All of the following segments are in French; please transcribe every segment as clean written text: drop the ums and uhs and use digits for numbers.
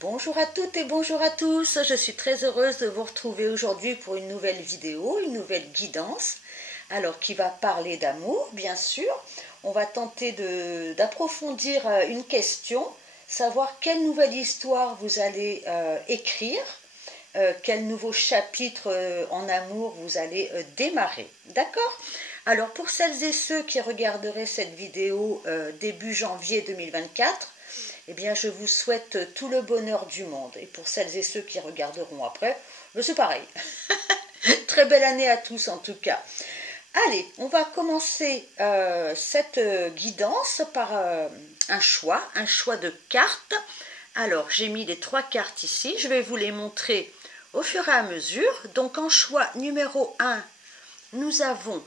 Bonjour à toutes et bonjour à tous, je suis très heureuse de vous retrouver aujourd'hui pour une nouvelle vidéo, une nouvelle guidance, alors qui va parler d'amour bien sûr. On va tenter d'approfondir une question, savoir quelle nouvelle histoire vous allez écrire, quel nouveau chapitre en amour vous allez démarrer, d'accord? Alors pour celles et ceux qui regarderaient cette vidéo début janvier 2024, eh bien, je vous souhaite tout le bonheur du monde. Et pour celles et ceux qui regarderont après, c'est pareil. Très belle année à tous en tout cas. Allez, on va commencer cette guidance par un choix de cartes. Alors, j'ai mis les 3 cartes ici. Je vais vous les montrer au fur et à mesure. Donc, en choix numéro 1, nous avons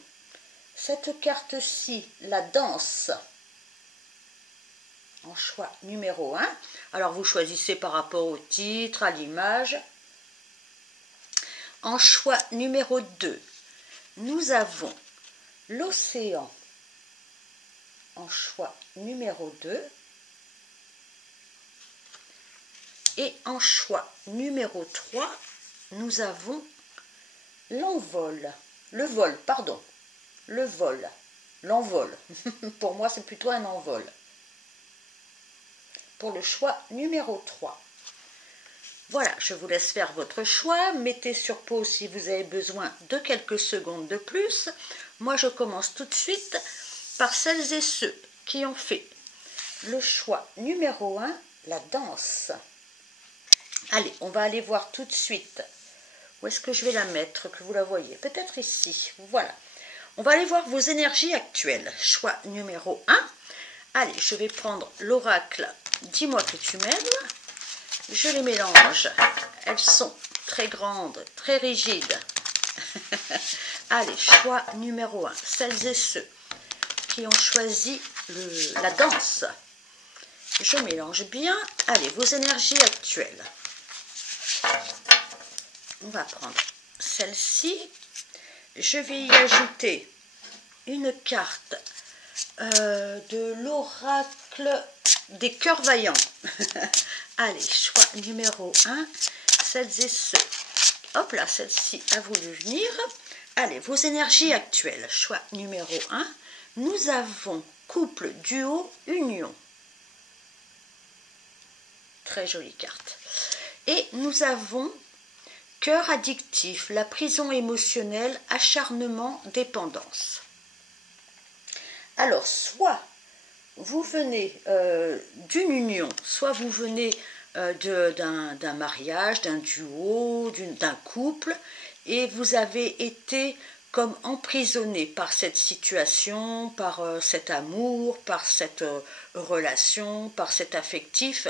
cette carte-ci, la danse. En choix numéro 1. Alors, vous choisissez par rapport au titre, à l'image. En choix numéro 2, nous avons l'océan. En choix numéro 2. Et en choix numéro 3, nous avons l'envol. Le vol, pardon. Le vol. L'envol. Pour moi, c'est plutôt un envol. Pour le choix numéro 3. Voilà, je vous laisse faire votre choix. Mettez sur pause si vous avez besoin de quelques secondes de plus. Moi, je commence tout de suite par celles et ceux qui ont fait le choix numéro 1, la danse. Allez, on va aller voir tout de suite. Où est-ce que je vais la mettre, que vous la voyez? Peut-être ici, voilà. On va aller voir vos énergies actuelles. Choix numéro 1. Allez, je vais prendre l'oracle « Dis-moi que tu m'aimes ». Je les mélange. Elles sont très grandes, très rigides. Allez, choix numéro 1. Celles et ceux qui ont choisi la danse. Je mélange bien. Allez, vos énergies actuelles. On va prendre celle-ci. Je vais y ajouter une carte de l'oracle des cœurs vaillants. Allez, choix numéro 1. Celles et ceux. Hop là, celle-ci a voulu venir. Allez, vos énergies actuelles. Choix numéro 1. Nous avons couple, duo, union. Très jolie carte. Et nous avons cœur addictif, la prison émotionnelle, acharnement, dépendance. Alors, soit vous venez d'une union, soit vous venez d'un mariage, d'un duo, d'un couple, et vous avez été comme emprisonné par cette situation, par cet amour, par cette relation, par cet affectif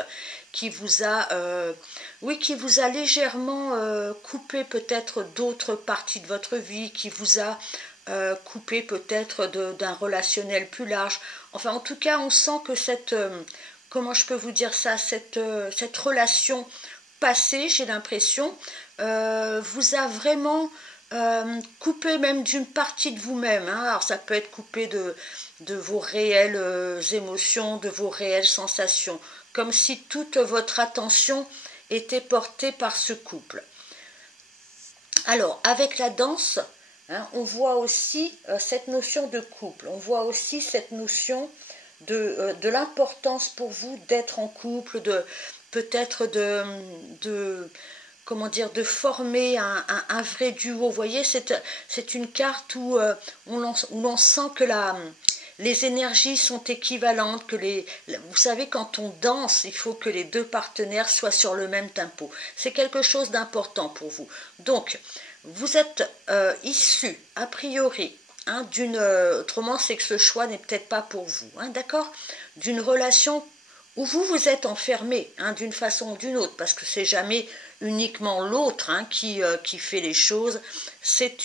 qui vous a, qui vous a légèrement coupé peut-être d'autres parties de votre vie, qui vous a coupé peut-être d'un relationnel plus large. Enfin, en tout cas, on sent que cette, comment je peux vous dire ça, cette relation passée, j'ai l'impression, vous a vraiment coupé même d'une partie de vous-même. Hein. Alors, ça peut être coupé de vos réelles émotions, de vos réelles sensations, comme si toute votre attention était portée par ce couple. Alors, avec la danse, hein, on voit aussi cette notion de couple, on voit aussi cette notion de l'importance pour vous d'être en couple, peut-être comment dire, de former un vrai duo. Vous voyez, c'est une carte où l'on sent que les énergies sont équivalentes, vous savez, quand on danse, il faut que les deux partenaires soient sur le même tempo. C'est quelque chose d'important pour vous. Donc, vous êtes issu, a priori, hein, autrement c'est que ce choix n'est peut-être pas pour vous, hein, d'accord, d'une relation où vous êtes enfermé, hein, d'une façon ou d'une autre, parce que c'est jamais uniquement l'autre hein, qui fait les choses, c'est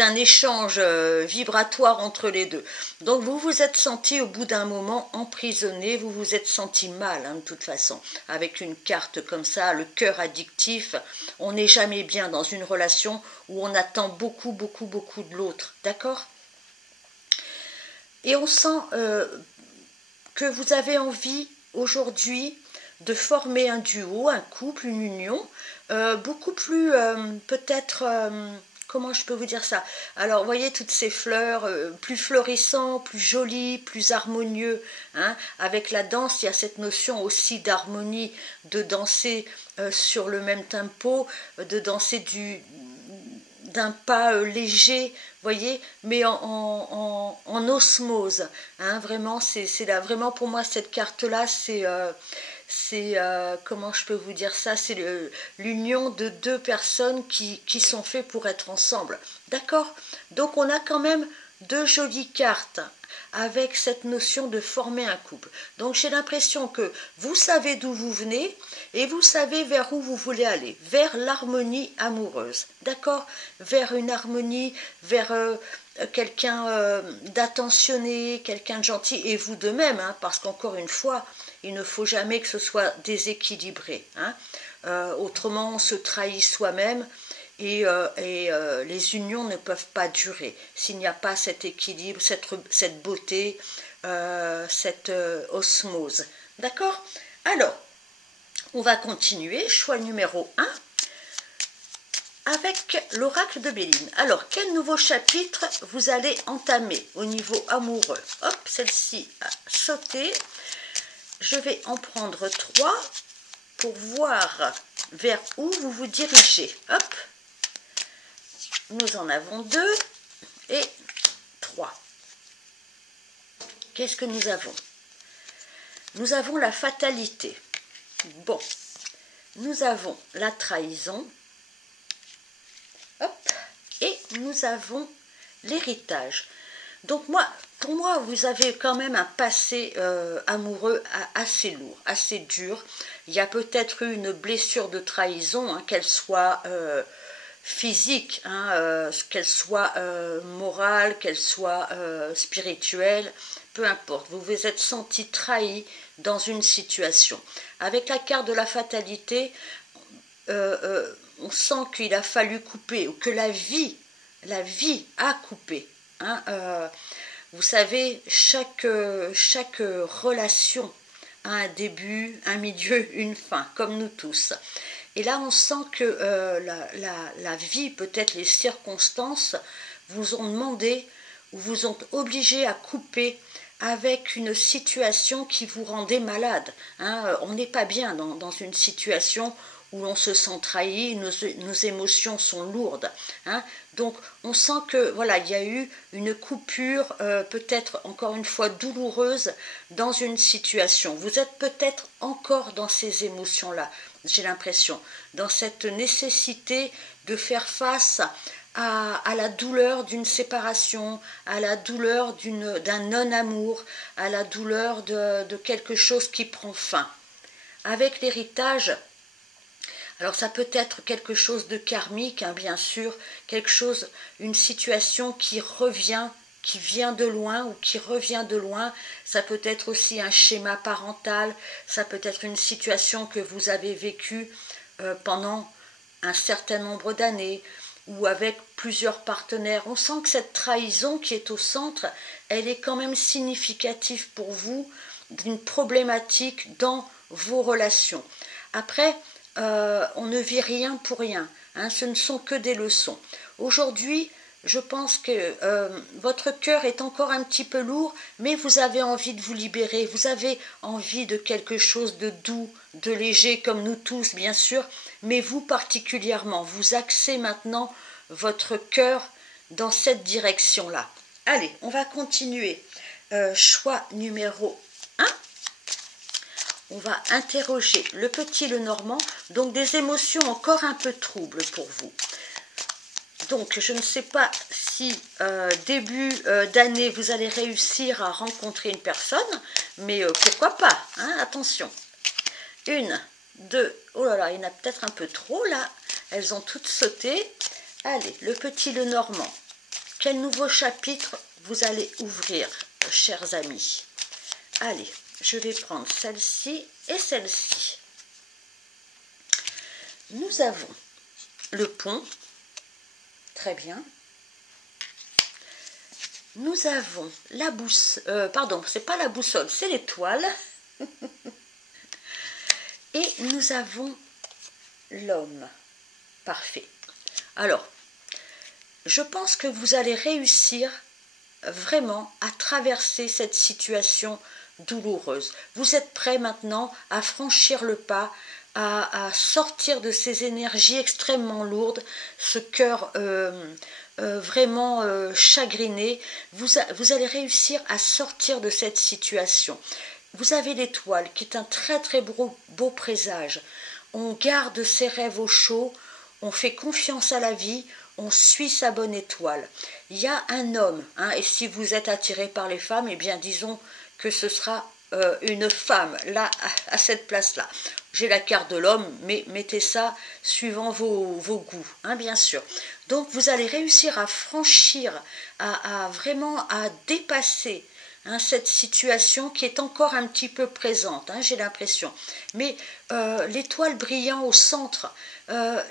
un échange vibratoire entre les deux. Donc vous vous êtes senti au bout d'un moment emprisonné, vous vous êtes senti mal hein, de toute façon, avec une carte comme ça, le cœur addictif, on n'est jamais bien dans une relation où on attend beaucoup, beaucoup, beaucoup de l'autre, d'accord? Et on sent que vous avez envie aujourd'hui de former un duo, un couple, une union, beaucoup plus peut-être, comment je peux vous dire ça? Alors, vous voyez toutes ces fleurs, plus florissants, plus jolis, plus harmonieux, hein. Avec la danse, il y a cette notion aussi d'harmonie, de danser sur le même tempo, de danser d'un pas léger, voyez, mais en osmose, hein, vraiment, c'est là, vraiment pour moi cette carte-là, comment je peux vous dire ça, c'est l'union de deux personnes qui sont faites pour être ensemble, d'accord? Donc on a quand même deux jolies cartes avec cette notion de former un couple. Donc j'ai l'impression que vous savez d'où vous venez et vous savez vers où vous voulez aller, vers l'harmonie amoureuse, d'accord? Vers une harmonie, vers quelqu'un d'attentionné, quelqu'un de gentil, et vous de même, hein, parce qu'encore une fois, il ne faut jamais que ce soit déséquilibré, hein. Autrement on se trahit soi-même et les unions ne peuvent pas durer s'il n'y a pas cet équilibre, cette beauté, cette osmose. D'accord? Alors, on va continuer. Choix numéro 1 avec l'oracle de Béline. Alors, quel nouveau chapitre vous allez entamer au niveau amoureux? Hop, celle-ci a sauté. Je vais en prendre 3 pour voir vers où vous vous dirigez. Hop, nous en avons 2 et 3. Qu'est-ce que nous avons? Nous avons la fatalité. Bon, nous avons la trahison. Hop, et nous avons l'héritage. Donc pour moi, vous avez quand même un passé amoureux assez lourd, assez dur. Il y a peut-être eu une blessure de trahison, hein, qu'elle soit physique, hein, qu'elle soit morale, qu'elle soit spirituelle, peu importe. Vous vous êtes senti trahi dans une situation. Avec la carte de la fatalité, on sent qu'il a fallu couper, ou que la vie a coupé, hein. Vous savez, chaque relation a un début, un milieu, une fin, comme nous tous. Et là, on sent que la vie, peut-être les circonstances, vous ont demandé ou vous ont obligé à couper avec une situation qui vous rendait malade, hein. On n'est pas bien dans une situation où l'on se sent trahi, nos émotions sont lourdes, hein. Donc on sent que voilà, il y a eu une coupure, peut-être encore une fois douloureuse dans une situation. Vous êtes peut-être encore dans ces émotions-là, j'ai l'impression, dans cette nécessité de faire face à la douleur d'une séparation, à la douleur d'un non-amour, à la douleur de quelque chose qui prend fin. Avec l'héritage, alors ça peut être quelque chose de karmique, hein, bien sûr, quelque chose, une situation qui revient, qui vient de loin ou qui revient de loin. Ça peut être aussi un schéma parental, ça peut être une situation que vous avez vécue pendant un certain nombre d'années ou avec plusieurs partenaires. On sent que cette trahison qui est au centre, elle est quand même significative pour vous d'une problématique dans vos relations. Après, on ne vit rien pour rien, hein, ce ne sont que des leçons. Aujourd'hui, je pense que votre cœur est encore un petit peu lourd, mais vous avez envie de vous libérer, vous avez envie de quelque chose de doux, de léger, comme nous tous, bien sûr, mais vous particulièrement, vous axez maintenant votre cœur dans cette direction-là. Allez, on va continuer. Choix numéro 1. On va interroger le petit Lenormand, donc des émotions encore un peu troubles pour vous. Donc, je ne sais pas si début d'année, vous allez réussir à rencontrer une personne, mais pourquoi pas, hein, attention. 1, 2, oh là là, il y en a peut-être un peu trop là, elles ont toutes sauté. Allez, le petit Lenormand, quel nouveau chapitre vous allez ouvrir, chers amis? Allez, je vais prendre celle-ci et celle-ci. Nous avons le pont. Très bien. Nous avons la boussole. Pardon, c'est pas la boussole, c'est l'étoile. Et nous avons l'homme. Parfait. Alors, je pense que vous allez réussir vraiment à traverser cette situation douloureuse. Vous êtes prêt maintenant à franchir le pas, à sortir de ces énergies extrêmement lourdes, ce cœur vraiment chagriné. Vous allez réussir à sortir de cette situation. Vous avez l'étoile qui est un très très beau présage. On garde ses rêves au chaud, on fait confiance à la vie, on suit sa bonne étoile. Il y a un homme, hein, et si vous êtes attiré par les femmes, eh bien disons que ce sera une femme là à cette place-là. J'ai la carte de l'homme, mais mettez ça suivant vos goûts, hein, bien sûr. Donc vous allez réussir à franchir, vraiment à dépasser, hein, cette situation qui est encore un petit peu présente, hein, j'ai l'impression. Mais l'étoile brillant au centre,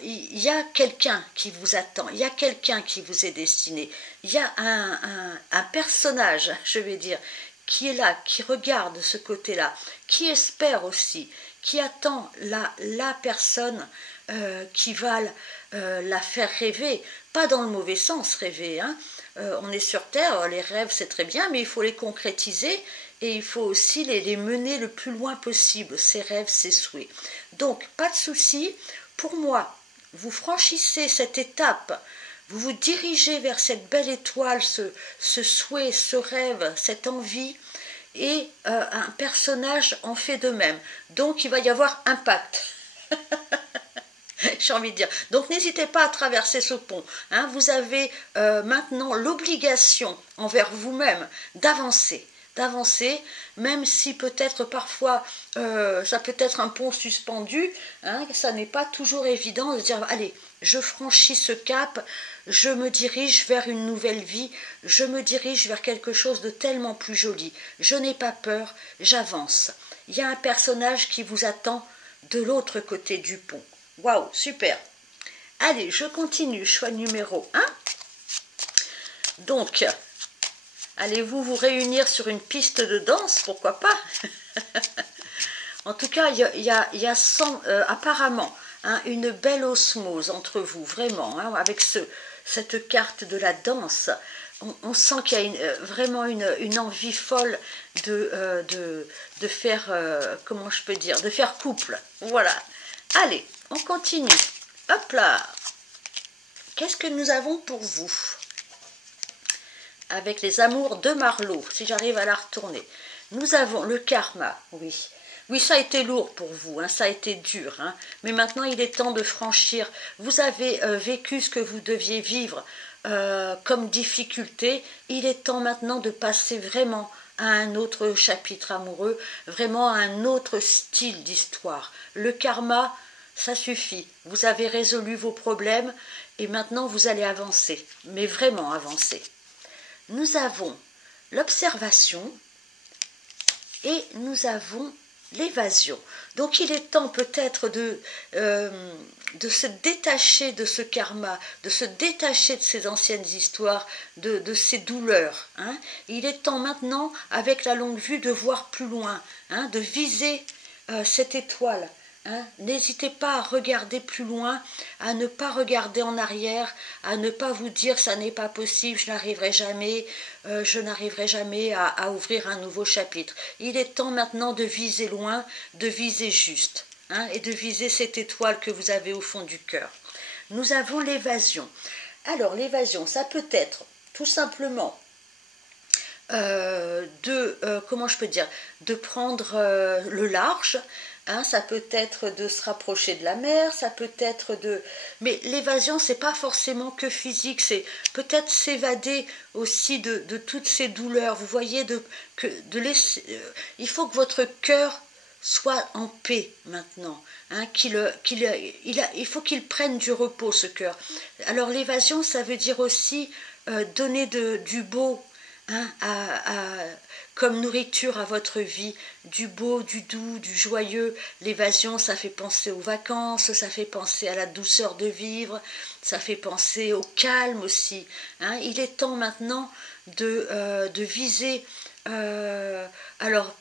il y a quelqu'un qui vous attend, il y a quelqu'un qui vous est destiné, il y a un personnage, je vais dire, qui est là, qui regarde ce côté-là, qui espère aussi, qui attend la personne qui va la faire rêver, pas dans le mauvais sens rêver, hein. On est sur Terre, les rêves c'est très bien, mais il faut les concrétiser et il faut aussi les mener le plus loin possible, ces rêves, ces souhaits. Donc, pas de souci, pour moi, vous franchissez cette étape, vous vous dirigez vers cette belle étoile, ce souhait, ce rêve, cette envie, et un personnage en fait de même. Donc, il va y avoir un pacte. J'ai envie de dire. Donc n'hésitez pas à traverser ce pont, hein. Vous avez maintenant l'obligation envers vous-même d'avancer, même si peut-être parfois ça peut être un pont suspendu, hein, ça n'est pas toujours évident de dire allez, je franchis ce cap, je me dirige vers une nouvelle vie, je me dirige vers quelque chose de tellement plus joli, je n'ai pas peur, j'avance. Il y a un personnage qui vous attend de l'autre côté du pont. Waouh, super. Allez, je continue, choix numéro 1. Donc, allez-vous vous réunir sur une piste de danse, pourquoi pas. En tout cas, il y a apparemment, hein, une belle osmose entre vous, vraiment, hein, avec cette carte de la danse. On sent qu'il y a vraiment une envie folle de faire, comment je peux dire, de faire couple. Voilà. Allez, on continue. Hop là. Qu'est-ce que nous avons pour vous? Avec les amours de Marlowe, si j'arrive à la retourner. Nous avons le karma, oui. Oui, ça a été lourd pour vous, hein, ça a été dur. Hein, mais maintenant, il est temps de franchir. Vous avez vécu ce que vous deviez vivre comme difficulté. Il est temps maintenant de passer vraiment à un autre chapitre amoureux, vraiment à un autre style d'histoire. Le karma, ça suffit. Vous avez résolu vos problèmes et maintenant vous allez avancer, mais vraiment avancer. Nous avons l'observation et nous avons l'évasion. Donc il est temps peut-être de se détacher de ce karma, de se détacher de ces anciennes histoires, de ces douleurs. Hein. Il est temps maintenant, avec la longue vue, de voir plus loin, hein, de viser cette étoile. Hein. N'hésitez pas à regarder plus loin, à ne pas regarder en arrière, à ne pas vous dire ça n'est pas possible, je n'arriverai jamais à ouvrir un nouveau chapitre. Il est temps maintenant de viser loin, de viser juste, hein, et de viser cette étoile que vous avez au fond du cœur. Nous avons l'évasion. Alors l'évasion, ça peut être tout simplement comment je peux dire, de prendre le large. Hein, ça peut être de se rapprocher de la mer, ça peut être de... Mais l'évasion, c'est pas forcément que physique, c'est peut-être s'évader aussi de toutes ces douleurs. Vous voyez, il faut que votre cœur soit en paix maintenant. Hein, il faut qu'il prenne du repos, ce cœur. Alors l'évasion, ça veut dire aussi donner du beau, hein, comme nourriture à votre vie, du beau, du doux, du joyeux. L'évasion, ça fait penser aux vacances, ça fait penser à la douceur de vivre, ça fait penser au calme aussi. Hein. Il est temps maintenant de viser Alors,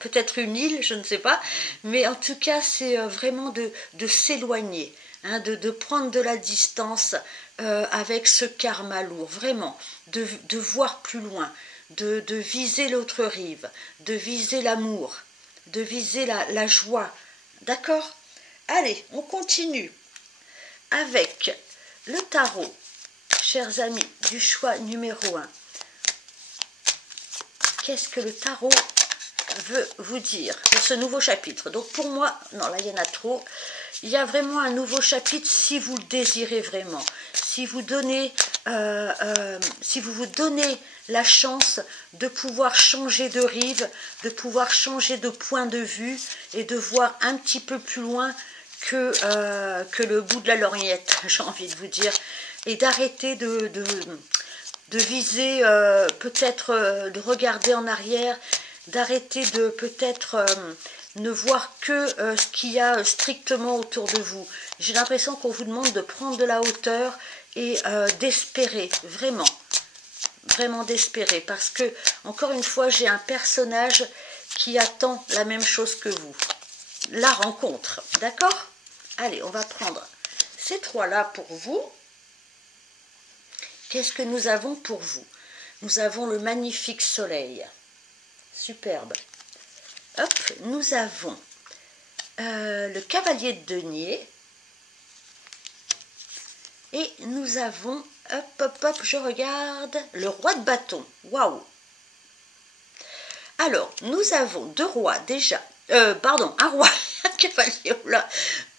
peut-être une île, je ne sais pas, mais en tout cas, c'est vraiment de s'éloigner, hein, de prendre de la distance avec ce karma lourd, vraiment, de voir plus loin, de viser l'autre rive, de viser l'amour, de viser la joie. D'accord? Allez, on continue avec le tarot, chers amis, du choix numéro 1. Qu'est-ce que le tarot veut vous dire pour ce nouveau chapitre? Donc pour moi, non, là il y en a trop. Il y a vraiment un nouveau chapitre si vous le désirez vraiment. Si vous donnez, si vous vous donnez la chance de pouvoir changer de rive, de pouvoir changer de point de vue et de voir un petit peu plus loin que le bout de la lorgnette, j'ai envie de vous dire, et d'arrêter de viser, peut-être de regarder en arrière, d'arrêter de peut-être ne voir que ce qu'il y a strictement autour de vous. J'ai l'impression qu'on vous demande de prendre de la hauteur et d'espérer, vraiment, vraiment d'espérer, parce que, encore une fois, j'ai un personnage qui attend la même chose que vous. La rencontre, d'accord? Allez, on va prendre ces trois-là pour vous. Qu'est-ce que nous avons pour vous? Nous avons le magnifique soleil. Superbe. Hop, nous avons le cavalier de denier. Et nous avons, hop, hop, hop, je regarde, le roi de bâton. Waouh! Alors, nous avons deux rois déjà. Pardon, un roi, un cavalier, là.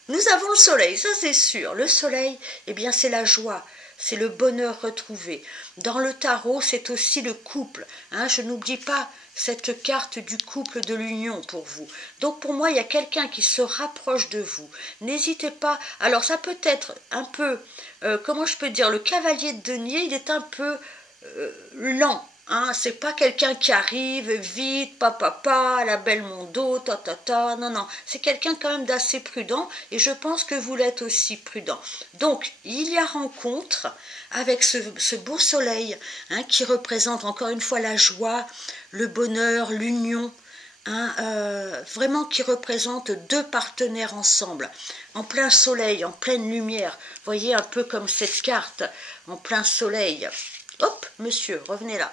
Nous avons le soleil, ça c'est sûr. Le soleil, eh bien, c'est la joie. C'est le bonheur retrouvé. Dans le tarot, c'est aussi le couple. Hein, je n'oublie pas cette carte du couple, de l'union pour vous. Donc pour moi, il y a quelqu'un qui se rapproche de vous. N'hésitez pas. Alors ça peut être un peu, comment je peux dire, le cavalier de denier, il est un peu lent. Hein, c'est pas quelqu'un qui arrive vite, papa, la belle mondo, non, non, c'est quelqu'un quand même d'assez prudent et je pense que vous l'êtes aussi prudent. Donc, il y a rencontre avec ce beau soleil hein, qui représente encore une fois la joie, le bonheur, l'union, hein, vraiment qui représente deux partenaires ensemble, en plein soleil, en pleine lumière. Vous voyez un peu comme cette carte, en plein soleil. Hop, monsieur, revenez là.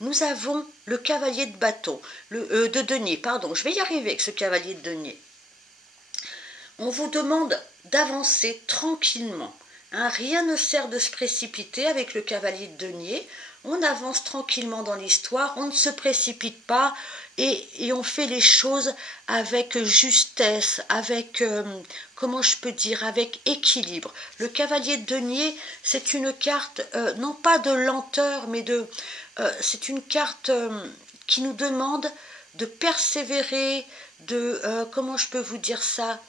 Nous avons le cavalier de bâton, de denier, pardon, je vais y arriver avec ce cavalier de denier. On vous demande d'avancer tranquillement. Hein, rien ne sert de se précipiter avec le cavalier de denier. On avance tranquillement dans l'histoire, on ne se précipite pas et on fait les choses avec justesse, avec, comment je peux dire, avec équilibre. Le cavalier de denier, c'est une carte, non pas de lenteur, mais c'est une carte qui nous demande de persévérer, comment je peux vous dire ça,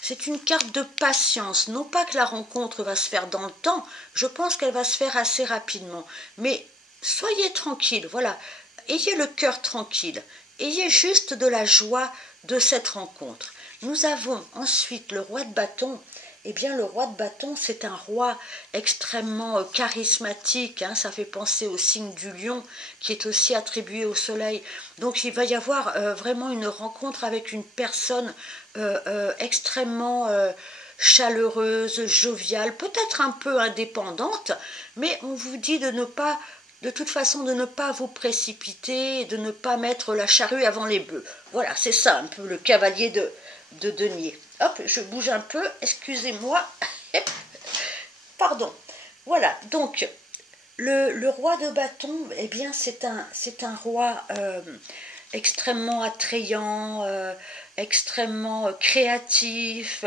c'est une carte de patience. Non pas que la rencontre va se faire dans le temps, je pense qu'elle va se faire assez rapidement. Mais soyez tranquille, voilà. Ayez le cœur tranquille. Ayez juste de la joie de cette rencontre. Nous avons ensuite le roi de bâton. Eh bien, le roi de bâton, c'est un roi extrêmement charismatique. Hein, ça fait penser au signe du lion, qui est aussi attribué au soleil. Donc, il va y avoir vraiment une rencontre avec une personne extrêmement chaleureuse, joviale, peut-être un peu indépendante, mais on vous dit de ne pas, de toute façon, de ne pas vous précipiter, de ne pas mettre la charrue avant les bœufs. Voilà, c'est ça un peu le cavalier de denier. Hop, je bouge un peu, excusez-moi. Pardon. Voilà, donc, le roi de bâton, eh bien, c'est un roi extrêmement attrayant, extrêmement créatif,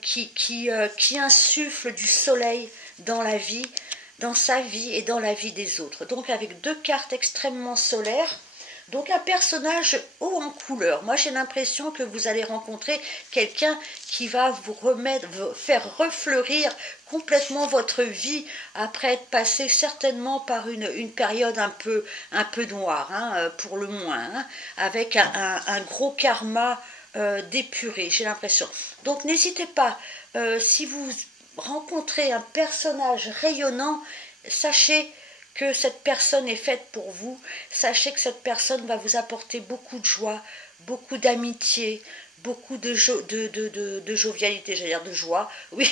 qui insuffle du soleil dans la vie, dans sa vie et dans la vie des autres. Donc avec deux cartes extrêmement solaires, donc un personnage haut en couleur. Moi j'ai l'impression que vous allez rencontrer quelqu'un qui va vous faire refleurir complètement votre vie après être passé certainement par une période un peu noire, hein, pour le moins, hein, avec un gros karma d'épuré, j'ai l'impression. Donc n'hésitez pas, si vous rencontrez un personnage rayonnant, sachez que cette personne est faite pour vous. Sachez que cette personne va vous apporter beaucoup de joie, beaucoup d'amitié, beaucoup de jovialité, j'allais dire de joie, oui.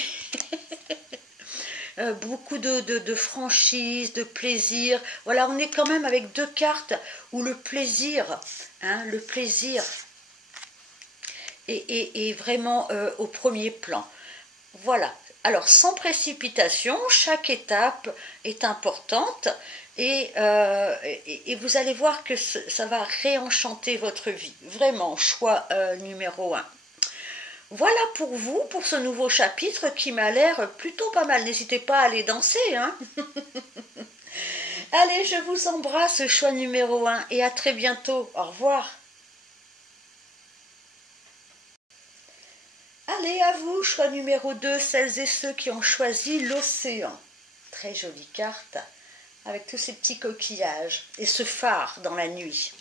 Beaucoup de franchise, de plaisir. Voilà, on est quand même avec deux cartes où le plaisir, hein, le plaisir est vraiment au premier plan. Voilà. Alors, sans précipitation, chaque étape est importante et vous allez voir que ça va réenchanter votre vie. Vraiment, choix numéro 1. Voilà pour vous, pour ce nouveau chapitre qui m'a l'air plutôt pas mal. N'hésitez pas à aller danser, hein. Allez, je vous embrasse, choix numéro 1, et à très bientôt. Au revoir. Allez, à vous, choix numéro 2, celles et ceux qui ont choisi l'océan. Très jolie carte, avec tous ces petits coquillages et ce phare dans la nuit.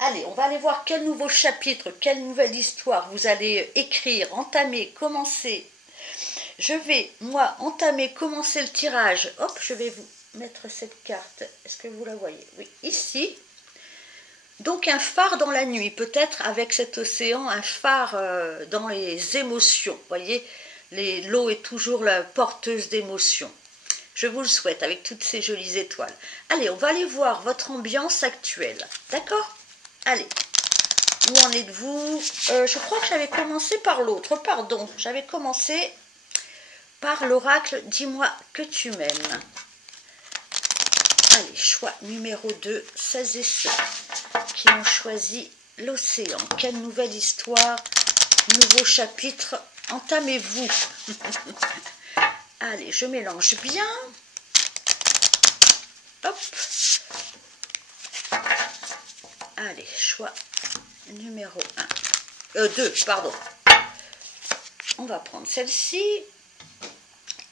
Allez, on va aller voir quel nouveau chapitre, quelle nouvelle histoire vous allez écrire, entamer, commencer. Je vais, moi, entamer, commencer le tirage. Hop, je vais vous mettre cette carte. Est-ce que vous la voyez? Oui, ici. Donc un phare dans la nuit, peut-être avec cet océan, un phare dans les émotions. Vous voyez, l'eau est toujours la porteuse d'émotions. Je vous le souhaite avec toutes ces jolies étoiles. Allez, on va aller voir votre ambiance actuelle. D'accord? Allez, où en êtes-vous? Je crois que j'avais commencé par l'autre, pardon. J'avais commencé par l'oracle « Dis-moi que tu m'aimes ». Allez, choix numéro 2, celles et ceux qui ont choisi l'océan. Quelle nouvelle histoire, nouveau chapitre, entamez-vous. Allez, je mélange bien. Hop. Allez, choix numéro 2, pardon. On va prendre celle-ci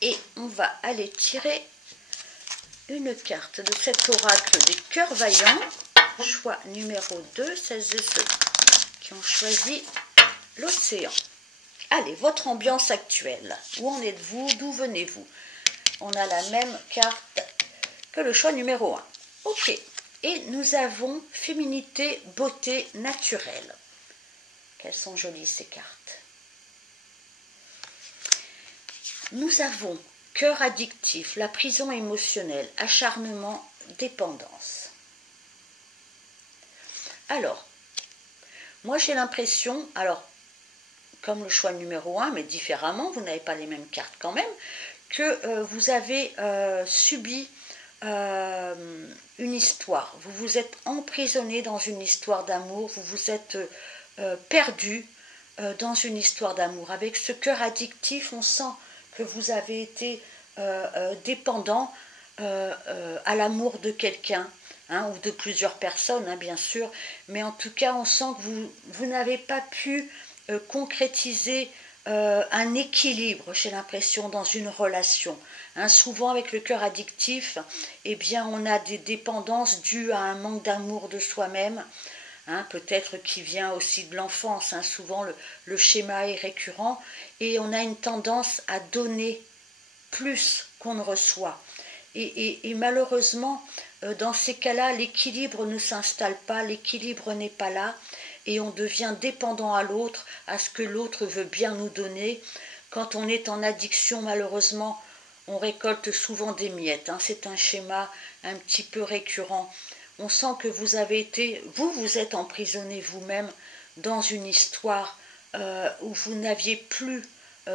et on va aller tirer une carte de cet oracle des cœurs vaillants. Choix numéro 2, celles et ceux qui ont choisi l'océan. Allez, votre ambiance actuelle. Où en êtes-vous? D'où venez-vous? On a la même carte que le choix numéro 1. Ok. Et nous avons féminité, beauté naturelle. Qu'elles sont jolies ces cartes. Nous avons cœur addictif, la prison émotionnelle, acharnement, dépendance. Alors, moi j'ai l'impression, alors comme le choix numéro 1, mais différemment, vous n'avez pas les mêmes cartes quand même, que vous avez subi une histoire. Vous vous êtes emprisonné dans une histoire d'amour, vous vous êtes perdu dans une histoire d'amour. Avec ce cœur addictif, on sent que vous avez été dépendant à l'amour de quelqu'un, hein, ou de plusieurs personnes, hein, bien sûr, mais en tout cas, on sent que vous n'avez pas pu concrétiser un équilibre, j'ai l'impression, dans une relation. Hein, souvent, avec le cœur addictif, eh bien, on a des dépendances dues à un manque d'amour de soi-même, hein, peut-être qui vient aussi de l'enfance. Hein, souvent, le schéma est récurrent et on a une tendance à donner plus qu'on ne reçoit. Et malheureusement, dans ces cas-là, l'équilibre ne s'installe pas, l'équilibre n'est pas là, et on devient dépendant à l'autre, à ce que l'autre veut bien nous donner. Quand on est en addiction, malheureusement, on récolte souvent des miettes. Hein. C'est un schéma un petit peu récurrent. On sent que vous avez été, vous êtes emprisonné vous-même dans une histoire où vous n'aviez plus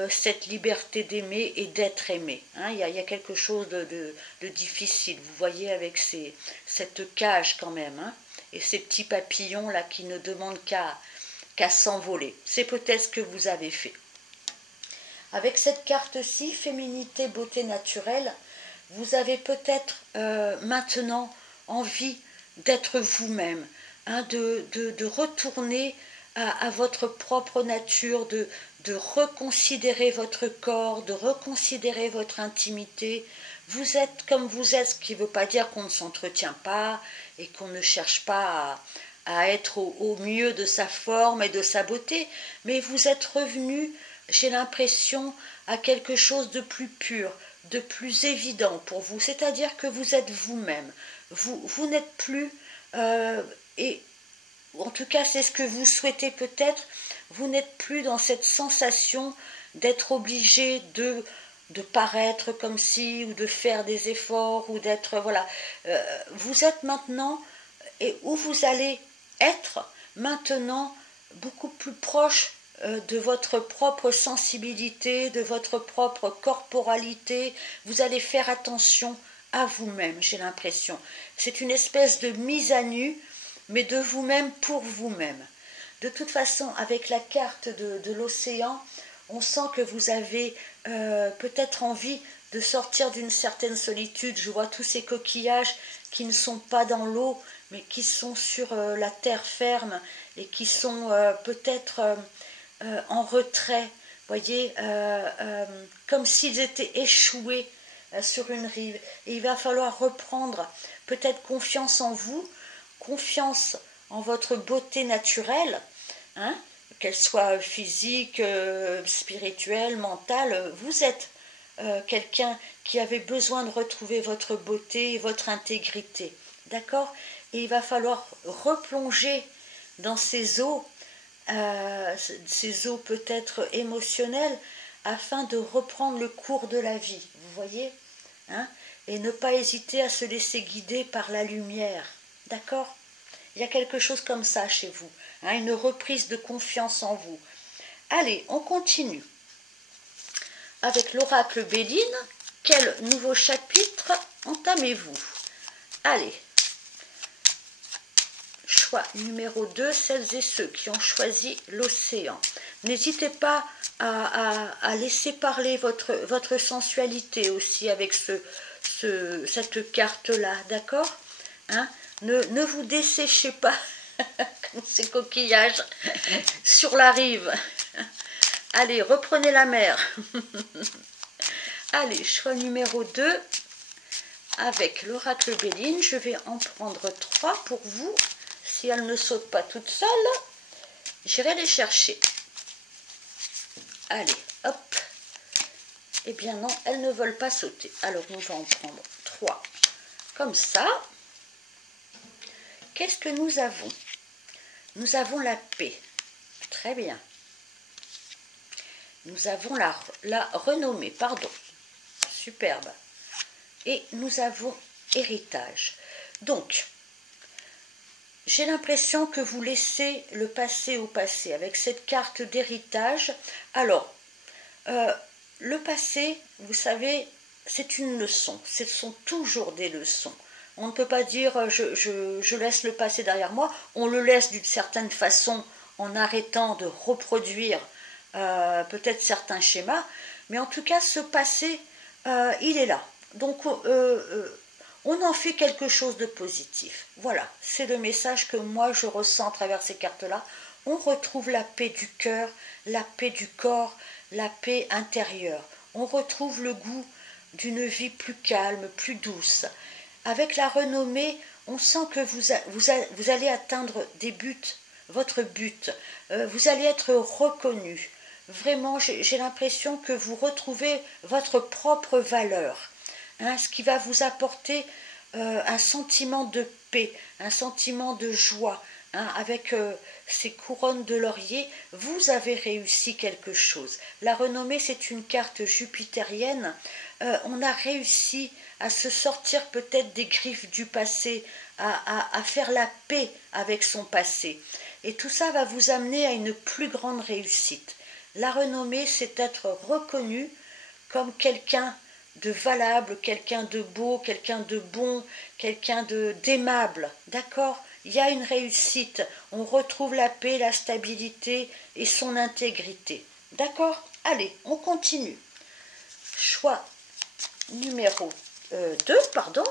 cette liberté d'aimer et d'être aimé. Hein, il y a quelque chose de difficile, vous voyez, avec cette cage quand même, hein, et ces petits papillons là qui ne demandent qu'à s'envoler. C'est peut-être ce que vous avez fait. Avec cette carte-ci, féminité, beauté naturelle, vous avez peut-être maintenant envie d'être vous-même, hein, de retourner à votre propre nature, de reconsidérer votre corps, de reconsidérer votre intimité. Vous êtes comme vous êtes, ce qui ne veut pas dire qu'on ne s'entretient pas et qu'on ne cherche pas à être au mieux de sa forme et de sa beauté, mais vous êtes revenu, j'ai l'impression, à quelque chose de plus pur, de plus évident pour vous, c'est-à-dire que vous êtes vous-même. Vous n'êtes plus, et en tout cas c'est ce que vous souhaitez peut-être, vous n'êtes plus dans cette sensation d'être obligé de paraître comme si, ou de faire des efforts, ou d'être, voilà. Vous êtes maintenant, et où vous allez être maintenant, beaucoup plus proche de votre propre sensibilité, de votre propre corporalité. Vous allez faire attention à vous-même, j'ai l'impression. C'est une espèce de mise à nu, mais de vous-même pour vous-même. De toute façon, avec la carte de l'océan, on sent que vous avez peut-être envie de sortir d'une certaine solitude. Je vois tous ces coquillages qui ne sont pas dans l'eau, mais qui sont sur la terre ferme et qui sont peut-être en retrait, voyez, comme s'ils étaient échoués sur une rive. Et il va falloir reprendre peut-être confiance en vous, confiance en votre beauté naturelle, hein, qu'elle soit physique, spirituelle, mentale. Vous êtes quelqu'un qui avait besoin de retrouver votre beauté et votre intégrité, d'accord? Et il va falloir replonger dans ces eaux peut-être émotionnelles, afin de reprendre le cours de la vie, vous voyez, hein, et ne pas hésiter à se laisser guider par la lumière, d'accord? Il y a quelque chose comme ça chez vous, hein, une reprise de confiance en vous. Allez, on continue avec l'oracle Béline. Quel nouveau chapitre entamez-vous? Allez, choix numéro 2, celles et ceux qui ont choisi l'océan. N'hésitez pas à laisser parler votre sensualité aussi avec cette carte-là, d'accord, hein? Ne vous desséchez pas comme ces coquillages sur la rive. Allez, reprenez la mer. Allez, choix numéro 2 avec l'oracle Béline. Je vais en prendre 3 pour vous. Si elles ne sautent pas toutes seules, j'irai les chercher. Allez, hop. Eh bien non, elles ne veulent pas sauter. Alors on va en prendre 3 comme ça. Qu'est-ce que nous avons? Nous avons la paix. Très bien. Nous avons la renommée, pardon. Superbe. Et nous avons héritage. Donc, j'ai l'impression que vous laissez le passé au passé avec cette carte d'héritage. Alors, le passé, vous savez, c'est une leçon. Ce sont toujours des leçons. On ne peut pas dire je laisse le passé derrière moi. On le laisse d'une certaine façon en arrêtant de reproduire peut-être certains schémas. Mais en tout cas, ce passé, il est là. Donc, on en fait quelque chose de positif. Voilà, c'est le message que moi je ressens à travers ces cartes-là. On retrouve la paix du cœur, la paix du corps, la paix intérieure. On retrouve le goût d'une vie plus calme, plus douce. Avec la renommée, on sent que vous allez atteindre des buts, votre but. Vous allez être reconnu. Vraiment, j'ai l'impression que vous retrouvez votre propre valeur. Hein, ce qui va vous apporter un sentiment de paix, un sentiment de joie, hein, avec ces couronnes de laurier, vous avez réussi quelque chose. La renommée, c'est une carte jupitérienne. On a réussi à se sortir peut-être des griffes du passé, à faire la paix avec son passé. Et tout ça va vous amener à une plus grande réussite. La renommée, c'est être reconnu comme quelqu'un de valable, quelqu'un de beau, quelqu'un de bon, quelqu'un d'aimable, d'accord? Il y a une réussite, on retrouve la paix, la stabilité et son intégrité, d'accord? Allez, on continue. Choix numéro 2, pardon.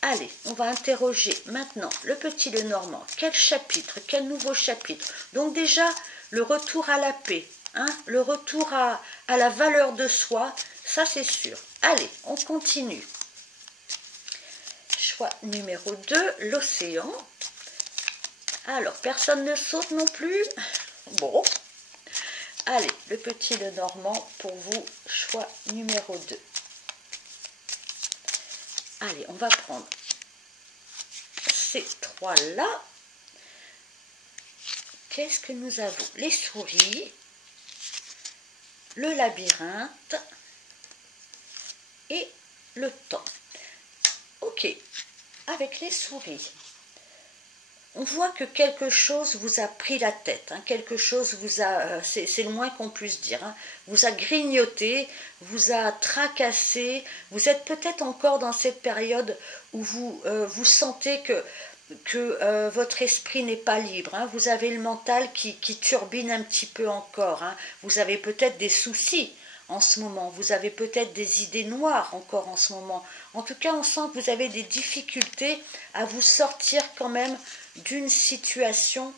Allez, on va interroger maintenant le petit Lenormand. Quel chapitre, quel nouveau chapitre? Donc déjà, le retour à la paix, hein, le retour à la valeur de soi, ça c'est sûr. Allez, on continue. Choix numéro 2, l'océan. Alors, personne ne saute non plus. Bon. Allez, le petit Lenormand pour vous, choix numéro 2. Allez, on va prendre ces trois-là. Qu'est-ce que nous avons? Les souris, le labyrinthe et le temps. Ok, avec les souris, on voit que quelque chose vous a pris la tête, hein, quelque chose vous a, c'est le moins qu'on puisse dire, hein, vous a grignoté, vous a tracassé, vous êtes peut-être encore dans cette période où vous sentez que votre esprit n'est pas libre, hein, vous avez le mental qui turbine un petit peu encore, hein, vous avez peut-être des soucis en ce moment, vous avez peut-être des idées noires encore en ce moment, en tout cas on sent que vous avez des difficultés à vous sortir quand même d'une situation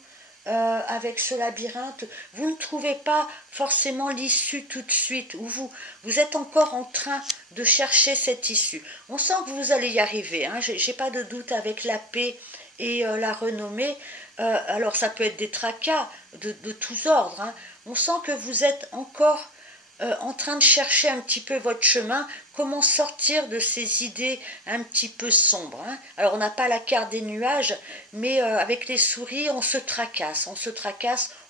avec ce labyrinthe. Vous ne trouvez pas forcément l'issue tout de suite, ou vous êtes encore en train de chercher cette issue. On sent que vous allez y arriver, hein. J'ai pas de doute avec la paix et la renommée. Alors ça peut être des tracas de tous ordres, hein. On sent que vous êtes encore en train de chercher un petit peu votre chemin, comment sortir de ces idées un petit peu sombres, hein. Alors on n'a pas la carte des nuages, mais avec les souris on se tracasse,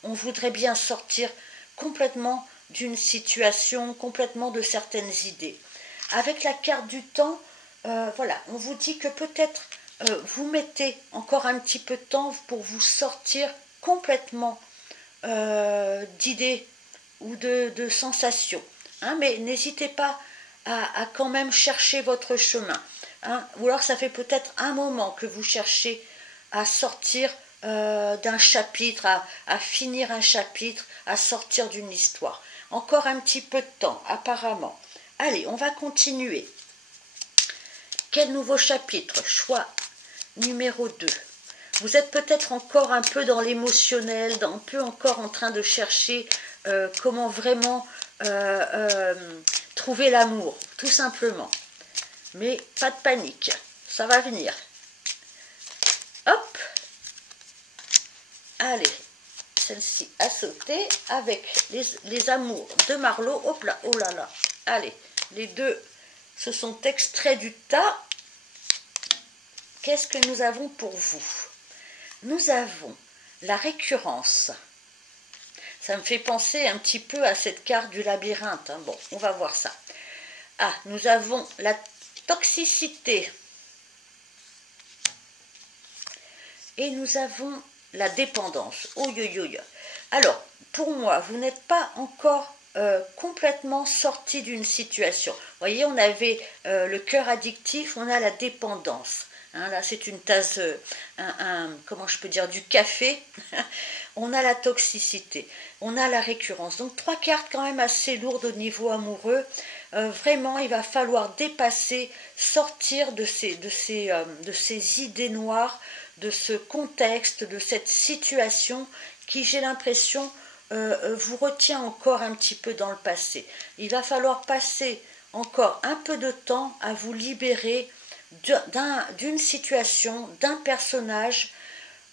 on voudrait bien sortir complètement d'une situation, complètement de certaines idées. Avec la carte du temps, voilà, on vous dit que peut-être vous mettez encore un petit peu de temps pour vous sortir complètement d'idées ou de sensations, hein, mais n'hésitez pas à quand même chercher votre chemin, hein, ou alors ça fait peut-être un moment que vous cherchez à sortir d'un chapitre, à finir un chapitre, à sortir d'une histoire. Encore un petit peu de temps apparemment. Allez, on va continuer. Quel nouveau chapitre? Choix numéro 2. Vous êtes peut-être encore un peu dans l'émotionnel, un peu encore en train de chercher comment vraiment trouver l'amour, tout simplement. Mais pas de panique, ça va venir. Hop. Allez, celle-ci a sauté avec les amours de Marlowe. Hop là, oh là là. Allez, les deux se sont extraits du tas. Qu'est-ce que nous avons pour vous? Nous avons la récurrence. Ça me fait penser un petit peu à cette carte du labyrinthe, hein. Bon, on va voir ça. Ah, nous avons la toxicité. Et nous avons la dépendance. Oh, yo, yo, yo. Alors, pour moi, vous n'êtes pas encore complètement sorti d'une situation. Vous voyez, on avait le cœur addictif, on a la dépendance. Hein, là, c'est une tasse, comment je peux dire, du café. On a la toxicité, on a la récurrence. Donc, trois cartes quand même assez lourdes au niveau amoureux. Vraiment, il va falloir dépasser, sortir de ces idées noires, de ce contexte, de cette situation qui, j'ai l'impression, vous retient encore un petit peu dans le passé. Il va falloir passer encore un peu de temps à vous libérer d'une situation, d'un personnage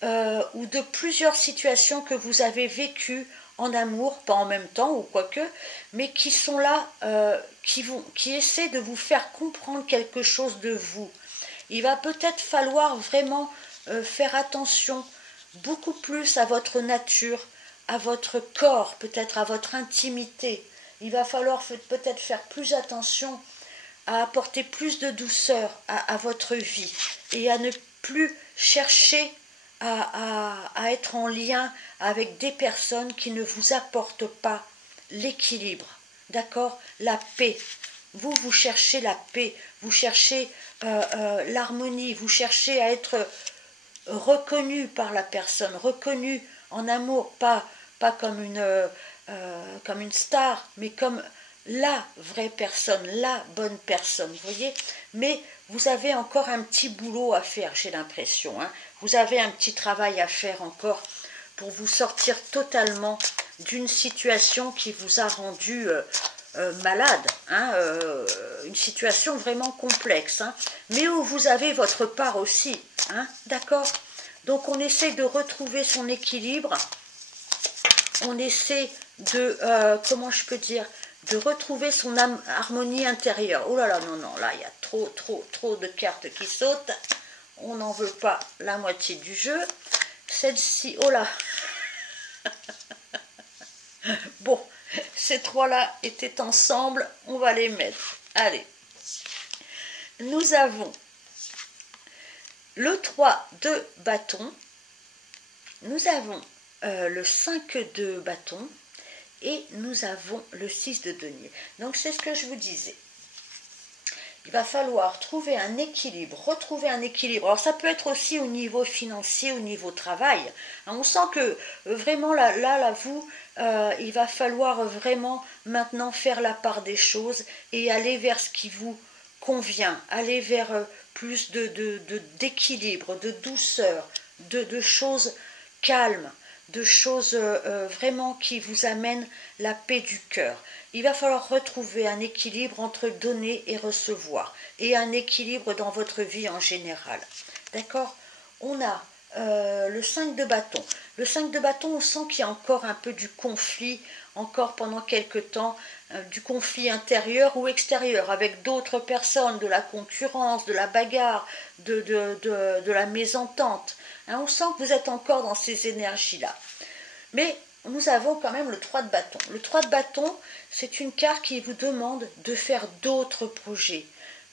ou de plusieurs situations que vous avez vécues en amour, pas en même temps ou quoique, mais qui sont là, qui essaient de vous faire comprendre quelque chose de vous. Il va peut-être falloir vraiment faire attention beaucoup plus à votre nature, à votre corps, peut-être à votre intimité. Il va falloir peut-être faire plus attention à apporter plus de douceur à votre vie et à ne plus chercher à être en lien avec des personnes qui ne vous apportent pas l'équilibre, d'accord, la paix. Vous cherchez la paix, vous cherchez l'harmonie, vous cherchez à être reconnu par la personne, reconnu en amour, pas comme une star, mais comme la vraie personne, la bonne personne, vous voyez. Mais vous avez encore un petit boulot à faire, j'ai l'impression, hein. Vous avez un petit travail à faire encore pour vous sortir totalement d'une situation qui vous a rendu malade, hein, une situation vraiment complexe, hein, mais où vous avez votre part aussi, hein, d'accord. Donc on essaie de retrouver son équilibre, on essaie de, comment je peux dire, de retrouver son harmonie intérieure. Oh là là, non, non, là, il y a trop de cartes qui sautent. On n'en veut pas la moitié du jeu. Celle-ci, oh là. Bon, ces trois-là étaient ensemble, on va les mettre. Allez. Nous avons le 3 de bâton. Nous avons le 5 de bâton. Et nous avons le 6 de denier. Donc c'est ce que je vous disais. Il va falloir trouver un équilibre, retrouver un équilibre. Alors ça peut être aussi au niveau financier, au niveau travail. On sent que vraiment là vous, il va falloir vraiment maintenant faire la part des choses et aller vers ce qui vous convient, aller vers plus d'équilibre, de douceur, de choses calmes, de choses vraiment qui vous amènent la paix du cœur. Il va falloir retrouver un équilibre entre donner et recevoir, et un équilibre dans votre vie en général. D'accord? On a le 5 de bâton. Le 5 de bâton, on sent qu'il y a encore un peu du conflit, encore pendant quelque temps, du conflit intérieur ou extérieur, avec d'autres personnes, de la concurrence, de la bagarre, de la mésentente. On sent que vous êtes encore dans ces énergies-là. Mais nous avons quand même le 3 de bâton. Le 3 de bâton, c'est une carte qui vous demande de faire d'autres projets,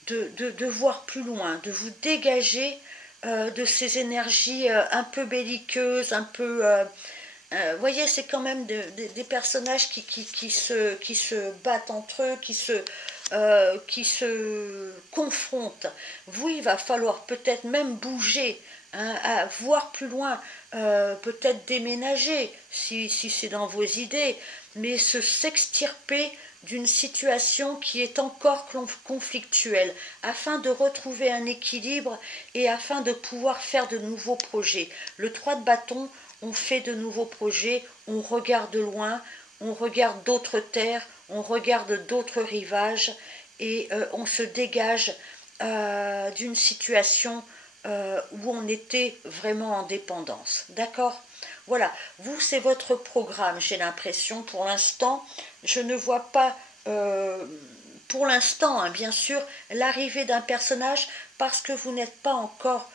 de voir plus loin, de vous dégager de ces énergies un peu belliqueuses, un peu... vous voyez, c'est quand même des personnages qui se battent entre eux, qui se confrontent. Vous, il va falloir peut-être même bouger, à voir plus loin, peut-être déménager, si c'est dans vos idées, mais s'extirper d'une situation qui est encore conflictuelle, afin de retrouver un équilibre et afin de pouvoir faire de nouveaux projets. Le 3 de bâton, on fait de nouveaux projets, on regarde loin, on regarde d'autres terres, on regarde d'autres rivages, et on se dégage d'une situation où on était vraiment en dépendance. D'accord? Voilà, vous, c'est votre programme, j'ai l'impression. Pour l'instant, je ne vois pas, pour l'instant, bien sûr, l'arrivée d'un personnage, parce que vous n'êtes pas encore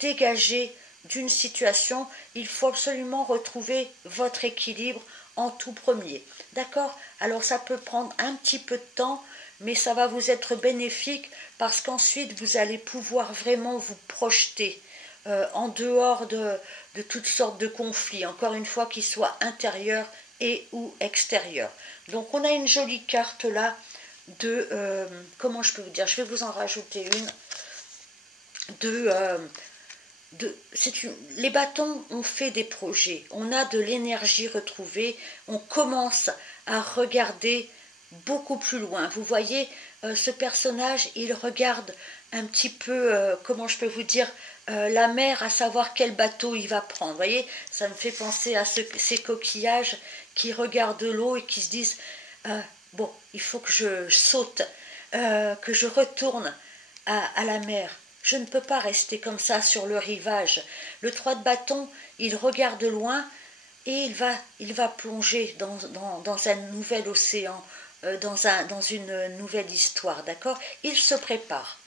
dégagé d'une situation. Il faut absolument retrouver votre équilibre en tout premier. D'accord? Alors ça peut prendre un petit peu de temps, mais ça va vous être bénéfique, parce qu'ensuite vous allez pouvoir vraiment vous projeter en dehors de toutes sortes de conflits, encore une fois, qu'ils soient intérieurs et ou extérieurs. Donc on a une jolie carte là de, comment je peux vous dire, je vais vous en rajouter une, les bâtons ont fait des projets, on a de l'énergie retrouvée, on commence à regarder beaucoup plus loin. Vous voyez, ce personnage, il regarde un petit peu, comment je peux vous dire, la mer, à savoir quel bateau il va prendre. Vous voyez, ça me fait penser à ces coquillages qui regardent l'eau et qui se disent bon, il faut que je saute, que je retourne à la mer. Je ne peux pas rester comme ça sur le rivage. Le 3 de bâton, il regarde loin et il va plonger dans un nouvel océan, dans une nouvelle histoire, d'accord? Il se prépare.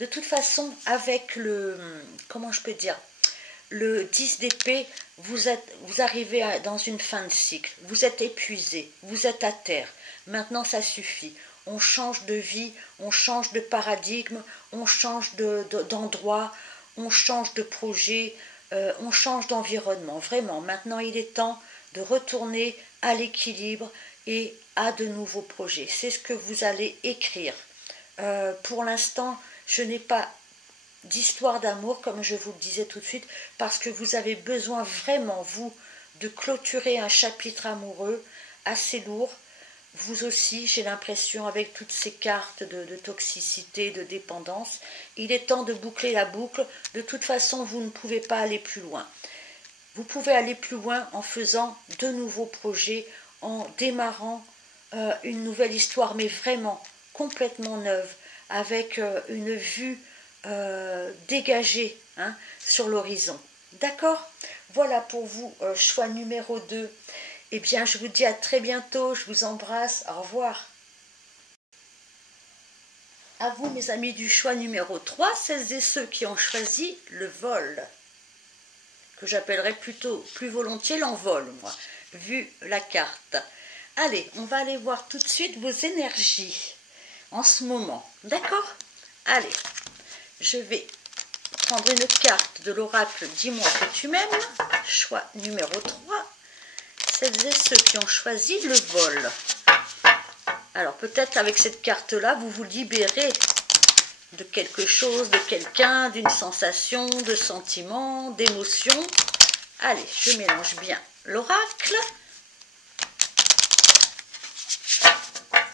De toute façon, avec comment je peux dire, le 10 d'épée, vous arrivez dans une fin de cycle. Vous êtes épuisé, vous êtes à terre. Maintenant, ça suffit. On change de vie, on change de paradigme, on change d'endroit, on change de projet, on change d'environnement. Vraiment, maintenant, il est temps de retourner à l'équilibre et à de nouveaux projets. C'est ce que vous allez écrire. Pour l'instant, je n'ai pas d'histoire d'amour, comme je vous le disais tout de suite, parce que vous avez besoin vraiment, vous, de clôturer un chapitre amoureux assez lourd. Vous aussi, j'ai l'impression, avec toutes ces cartes de toxicité, de dépendance, il est temps de boucler la boucle. De toute façon, vous ne pouvez pas aller plus loin. Vous pouvez aller plus loin en faisant de nouveaux projets, en démarrant une nouvelle histoire, mais vraiment complètement neuve, avec une vue dégagée sur l'horizon. D'accord? Voilà pour vous, choix numéro 2. Eh bien, je vous dis à très bientôt. Je vous embrasse. Au revoir. À vous, mes amis du choix numéro 3, celles et ceux qui ont choisi le vol, que j'appellerais plutôt plus volontiers l'envol, moi, vu la carte. Allez, on va aller voir tout de suite vos énergies en ce moment. D'accord? Allez, je vais prendre une carte de l'oracle Dis-moi que tu m'aimes. Choix numéro 3. Celles et ceux qui ont choisi le vol. Alors peut-être avec cette carte-là, vous vous libérez de quelque chose, de quelqu'un, d'une sensation, de sentiment, d'émotion. Allez, je mélange bien l'oracle.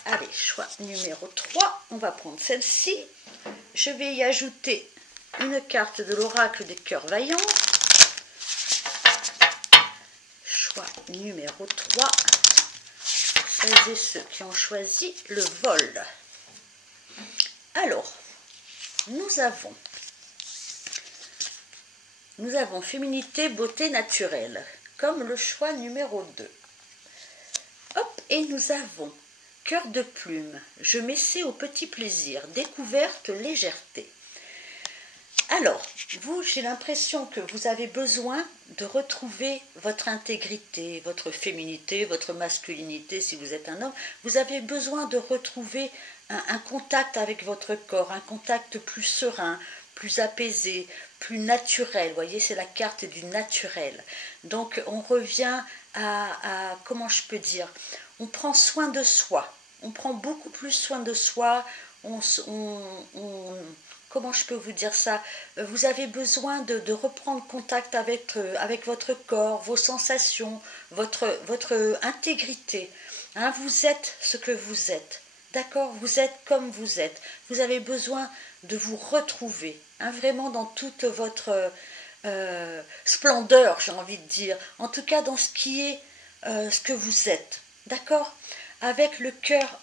Allez, choix numéro 3. On va prendre celle-ci. Je vais y ajouter une carte de l'oracle des cœurs vaillants. Choix numéro 3. Celles et ceux qui ont choisi le vol. Alors, nous avons féminité, beauté naturelle, comme le choix numéro 2. Hop, et nous avons cœur de plume, je m'essaie au petit plaisir, découverte, légèreté. Alors, vous, j'ai l'impression que vous avez besoin de retrouver votre intégrité, votre féminité, votre masculinité si vous êtes un homme. Vous avez besoin de retrouver un contact avec votre corps, un contact plus serein, plus apaisé, plus naturel. Vous voyez, c'est la carte du naturel. Donc, on revient à comment je peux dire, on prend soin de soi. On prend beaucoup plus soin de soi. Comment je peux vous dire ça? Vous avez besoin de reprendre contact avec votre corps, vos sensations, votre intégrité. Hein, vous êtes ce que vous êtes. D'accord? Vous êtes comme vous êtes. Vous avez besoin de vous retrouver, hein, vraiment dans toute votre splendeur, j'ai envie de dire. En tout cas, dans ce qui est ce que vous êtes. D'accord? Avec le cœur,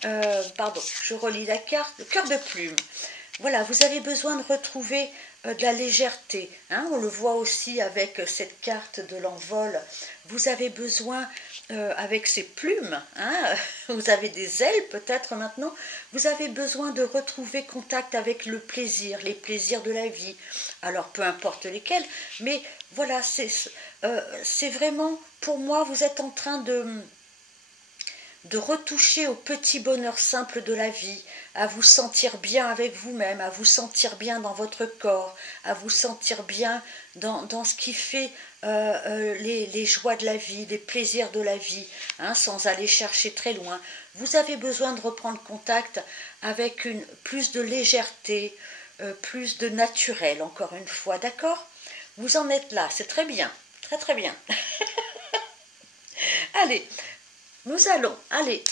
pardon, je relis la carte, le cœur de plume. Voilà, vous avez besoin de retrouver de la légèreté. Hein, on le voit aussi avec cette carte de l'envol. Vous avez besoin, avec ces plumes, hein, vous avez des ailes peut-être maintenant, vous avez besoin de retrouver contact avec le plaisir, les plaisirs de la vie. Alors peu importe lesquels, mais voilà, c'est vraiment, pour moi, vous êtes en train de retoucher au petit bonheur simple de la vie, à vous sentir bien avec vous-même, à vous sentir bien dans votre corps, à vous sentir bien dans ce qui fait les joies de la vie, les plaisirs de la vie, hein, sans aller chercher très loin. Vous avez besoin de reprendre contact avec plus de légèreté, plus de naturel, encore une fois, d'accord? Vous en êtes là, c'est très bien, très très bien. Allez, nous allons aller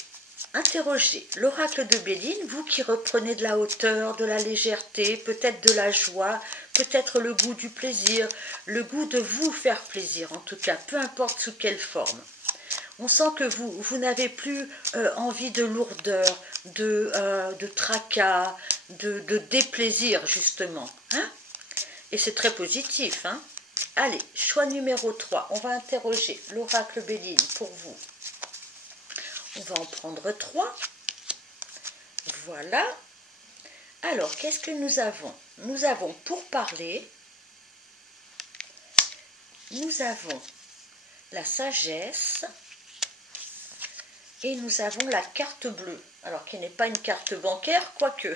interroger l'oracle de Béline, vous qui reprenez de la hauteur, de la légèreté, peut-être de la joie, peut-être le goût du plaisir, le goût de vous faire plaisir, en tout cas, peu importe sous quelle forme. On sent que vous n'avez plus envie de lourdeur, de tracas, de déplaisir, justement. Hein? Et c'est très positif. Hein? Allez, choix numéro 3. On va interroger l'oracle Béline pour vous. On va en prendre 3. Voilà. Alors, qu'est-ce que nous avons? Nous avons pour parler, nous avons la sagesse et nous avons la carte bleue. Alors, qui n'est pas une carte bancaire, quoique.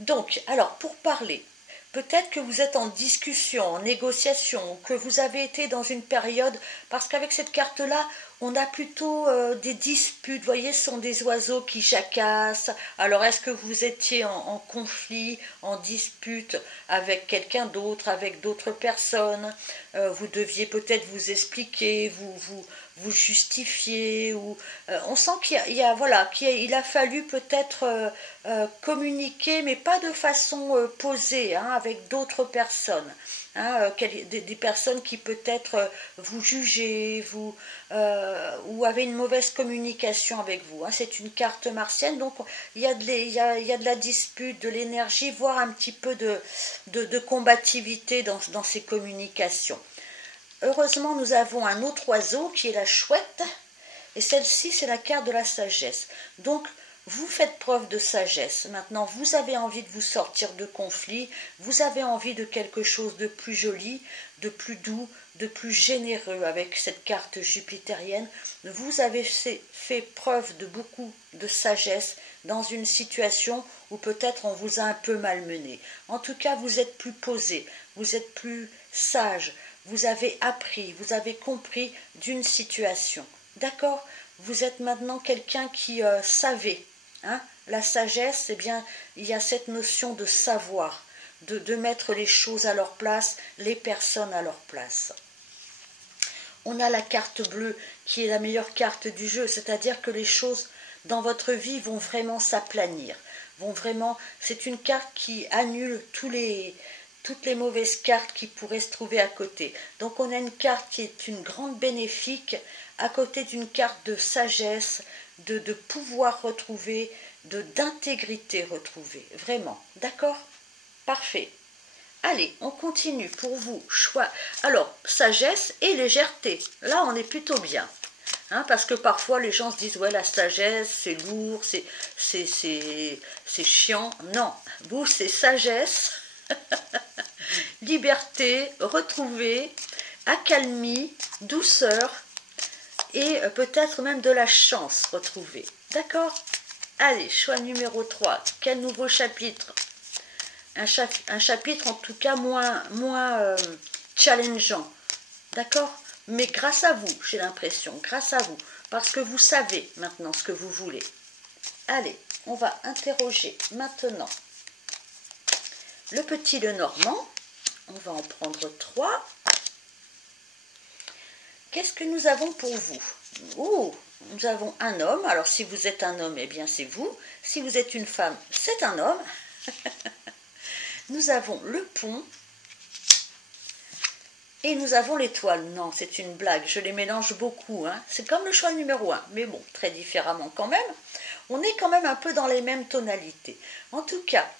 Donc, alors, pour parler, peut-être que vous êtes en discussion, en négociation, que vous avez été dans une période, parce qu'avec cette carte-là, on a plutôt des disputes, vous voyez, ce sont des oiseaux qui jacassent. Alors, est-ce que vous étiez en conflit, en dispute avec quelqu'un d'autre, avec d'autres personnes? Vous deviez peut-être vous expliquer, vous justifier. Ou, on sent qu'il a fallu peut-être communiquer, mais pas de façon posée, hein, avec d'autres personnes. Hein, des personnes qui peut-être vous jugeaient, ou avaient une mauvaise communication avec vous. Hein. C'est une carte martienne, donc il y a de la dispute, de l'énergie, voire un petit peu de combativité dans ces communications. heureusement, nous avons un autre oiseau qui est la chouette. Et celle-ci, c'est la carte de la sagesse. Donc, vous faites preuve de sagesse. Maintenant, vous avez envie de vous sortir de conflits. Vous avez envie de quelque chose de plus joli, de plus doux, de plus généreux avec cette carte jupitérienne. Vous avez fait preuve de beaucoup de sagesse dans une situation où peut-être on vous a un peu malmené. En tout cas, vous êtes plus posé, vous êtes plus sage. Vous avez appris, vous avez compris d'une situation. D'accord? Vous êtes maintenant quelqu'un qui savait. Hein? La sagesse, eh bien, il y a cette notion de savoir, de mettre les choses à leur place, les personnes à leur place. On a la carte bleue qui est la meilleure carte du jeu, c'est-à-dire que les choses dans votre vie vont vraiment s'aplanir. C'est une carte qui annule toutes les mauvaises cartes qui pourraient se trouver à côté. Donc on a une carte qui est une grande bénéfique à côté d'une carte de sagesse, de pouvoir retrouvé, d'intégrité retrouvée. Vraiment. D'accord? Parfait. Allez, on continue pour vous. Choix. Alors, sagesse et légèreté. Là, on est plutôt bien. Hein, parce que parfois, les gens se disent, ouais, la sagesse, c'est lourd, c'est chiant. Non, vous, c'est sagesse, liberté, retrouvée, accalmie, douceur et peut-être même de la chance retrouvée. D'accord? Allez, choix numéro 3. Quel nouveau chapitre? Un chapitre en tout cas moins challengeant. D'accord? Mais grâce à vous, j'ai l'impression, grâce à vous, parce que vous savez maintenant ce que vous voulez. Allez, on va interroger maintenant le petit Lenormand. On va en prendre 3. Qu'est-ce que nous avons pour vous? Oh, nous avons un homme. Alors, si vous êtes un homme, eh bien, c'est vous. Si vous êtes une femme, c'est un homme. Nous avons le pont. Et nous avons l'étoile. Non, c'est une blague. Je les mélange beaucoup. Hein. C'est comme le choix numéro 1. Mais bon, très différemment quand même. On est quand même un peu dans les mêmes tonalités. En tout cas,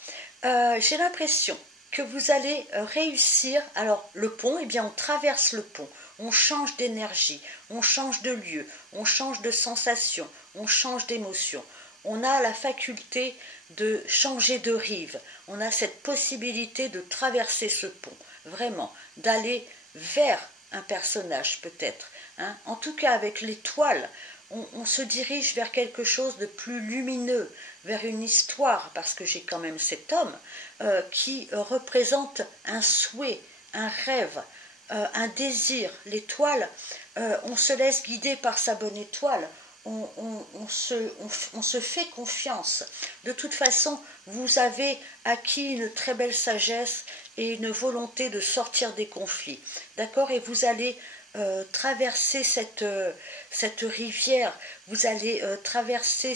j'ai l'impression que vous allez réussir. Alors, le pont, eh bien, on traverse le pont. On change d'énergie, on change de lieu, on change de sensation, on change d'émotion. On a la faculté de changer de rive. On a cette possibilité de traverser ce pont. Vraiment, d'aller vers un personnage peut-être. Hein. En tout cas, avec l'étoile, on se dirige vers quelque chose de plus lumineux, vers une histoire, parce que j'ai quand même cet homme qui représente un souhait, un rêve, un désir. L'étoile, on se laisse guider par sa bonne étoile, on se fait confiance. De toute façon, vous avez acquis une très belle sagesse et une volonté de sortir des conflits. D'accord? Et vous allez traverser cette rivière, vous allez traverser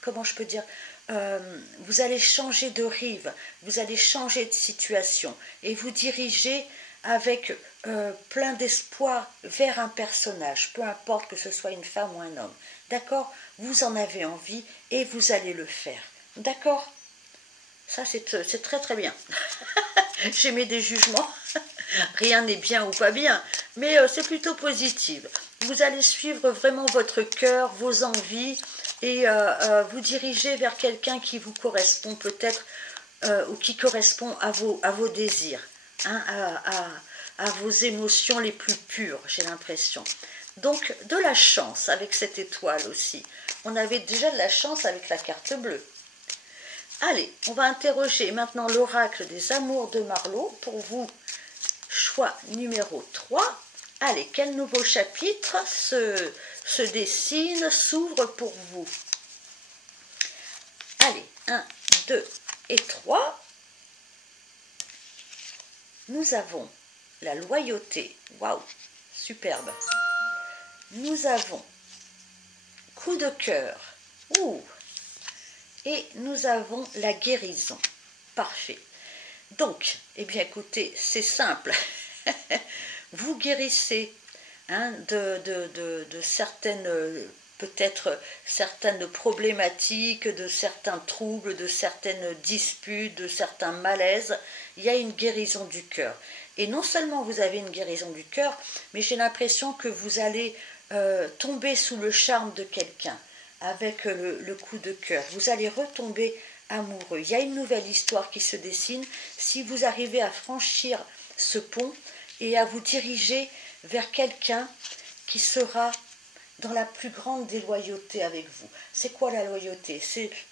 comment je peux dire, vous allez changer de rive, vous allez changer de situation et vous diriger avec plein d'espoir vers un personnage, peu importe que ce soit une femme ou un homme. D'accord? Vous en avez envie et vous allez le faire. D'accord? Ça, c'est très très bien. J'émets des jugements. Rien n'est bien ou pas bien, mais c'est plutôt positif. Vous allez suivre vraiment votre cœur, vos envies et vous diriger vers quelqu'un qui vous correspond peut-être ou qui correspond à vos désirs. Hein, à vos émotions les plus pures, j'ai l'impression. Donc, de la chance avec cette étoile aussi. On avait déjà de la chance avec la carte bleue. Allez, on va interroger maintenant l'oracle des amours de Marlowe pour vous. Choix numéro 3. Allez, quel nouveau chapitre se dessine, s'ouvre pour vous? Allez, 1, 2 et 3. Nous avons la loyauté. Waouh, superbe. Nous avons coup de cœur. Ouh. Et nous avons la guérison. Parfait. Donc, eh bien écoutez, c'est simple. Vous guérissez hein, de certaines, peut-être certaines problématiques, de certains troubles, de certaines disputes, de certains malaises. Il y a une guérison du cœur. Et non seulement vous avez une guérison du cœur, mais j'ai l'impression que vous allez tomber sous le charme de quelqu'un avec le coup de cœur. Vous allez retomber amoureux. Il y a une nouvelle histoire qui se dessine si vous arrivez à franchir ce pont et à vous diriger vers quelqu'un qui sera dans la plus grande des loyautés avec vous. C'est quoi la loyauté?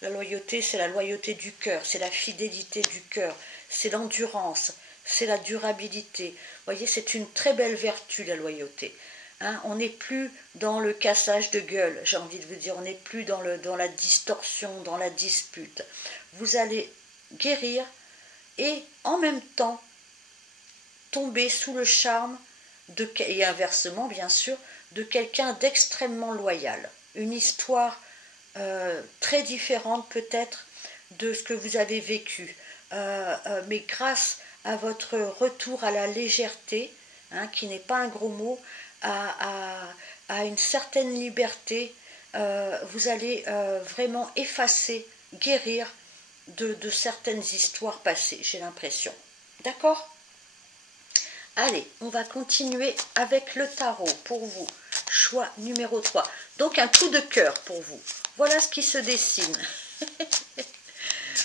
La loyauté, c'est la loyauté du cœur, c'est la fidélité du cœur, c'est l'endurance, c'est la durabilité. Vous voyez, c'est une très belle vertu, la loyauté. Hein, on n'est plus dans le cassage de gueule, j'ai envie de vous dire, on n'est plus dans la distorsion, dans la dispute. Vous allez guérir et en même temps tomber sous le charme, et inversement bien sûr, de quelqu'un d'extrêmement loyal. Une histoire très différente peut-être de ce que vous avez vécu, mais grâce à votre retour à la légèreté, hein, qui n'est pas un gros mot, à une certaine liberté, vous allez vraiment effacer, guérir de certaines histoires passées, j'ai l'impression. D'accord ? Allez, on va continuer avec le tarot pour vous. Choix numéro 3. Donc un coup de cœur pour vous. Voilà ce qui se dessine.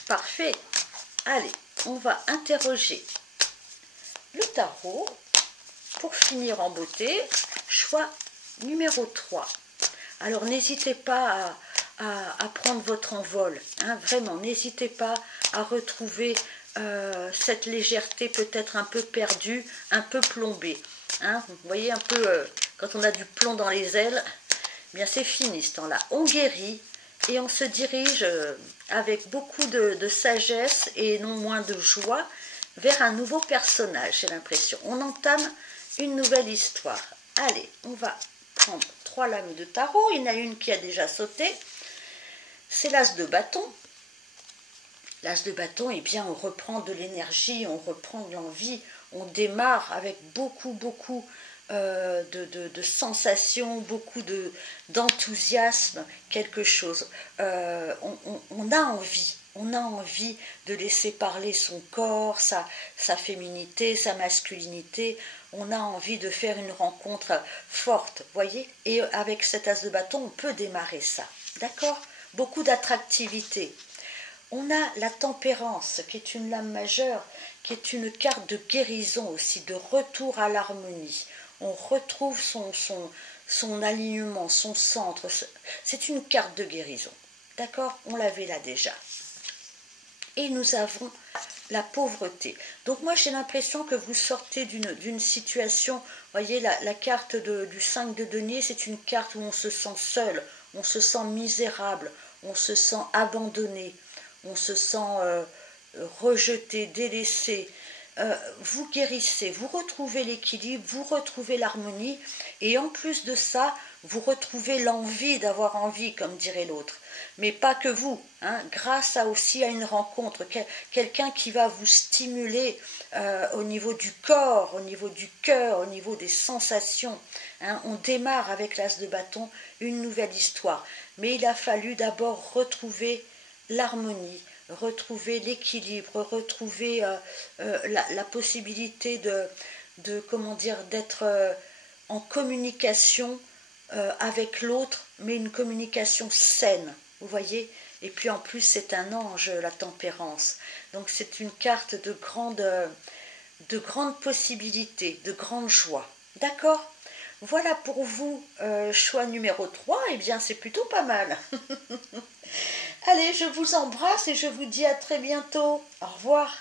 Parfait. Allez, on va interroger le tarot pour finir en beauté. Choix numéro 3. Alors n'hésitez pas à prendre votre envol. Hein, vraiment, n'hésitez pas à retrouver cette légèreté peut-être un peu perdue, un peu plombée. Hein, vous voyez un peu, quand on a du plomb dans les ailes, eh bien c'est fini ce temps-là. On guérit et on se dirige avec beaucoup de sagesse et non moins de joie vers un nouveau personnage, j'ai l'impression. On entame une nouvelle histoire. Allez, on va prendre 3 lames de tarot. Il y en a une qui a déjà sauté. C'est l'as de bâton. L'as de bâton, eh bien, on reprend de l'énergie, on reprend de l'envie, on démarre avec beaucoup de sensations, beaucoup d'enthousiasme, quelque chose. On a envie de laisser parler son corps, sa féminité, sa masculinité. On a envie de faire une rencontre forte, voyez. Et avec cet as de bâton, on peut démarrer ça, d'accord? Beaucoup d'attractivité. On a la tempérance, qui est une lame majeure, qui est une carte de guérison aussi, de retour à l'harmonie. On retrouve son alignement, son centre. C'est une carte de guérison. D'accord? On l'avait là déjà. Et nous avons la pauvreté. Donc moi j'ai l'impression que vous sortez d'une situation, vous voyez la carte du 5 de denier, c'est une carte où on se sent seul, on se sent misérable, on se sent abandonné. On se sent rejeté, délaissé. Vous guérissez, vous retrouvez l'équilibre, vous retrouvez l'harmonie, et en plus de ça, vous retrouvez l'envie d'avoir envie, comme dirait l'autre. Mais pas que vous, hein, grâce aussi à une rencontre, quelqu'un qui va vous stimuler au niveau du corps, au niveau du cœur, au niveau des sensations. Hein. On démarre avec l'as de bâton une nouvelle histoire. Mais il a fallu d'abord retrouver l'harmonie, retrouver l'équilibre, retrouver la possibilité comment dire, d'être en communication avec l'autre, mais une communication saine, vous voyez. Et puis en plus c'est un ange, la tempérance. Donc c'est une carte de grande possibilité, de grande joie. D'accord? Voilà pour vous, choix numéro 3, eh bien c'est plutôt pas mal. Allez, je vous embrasse et je vous dis à très bientôt. Au revoir.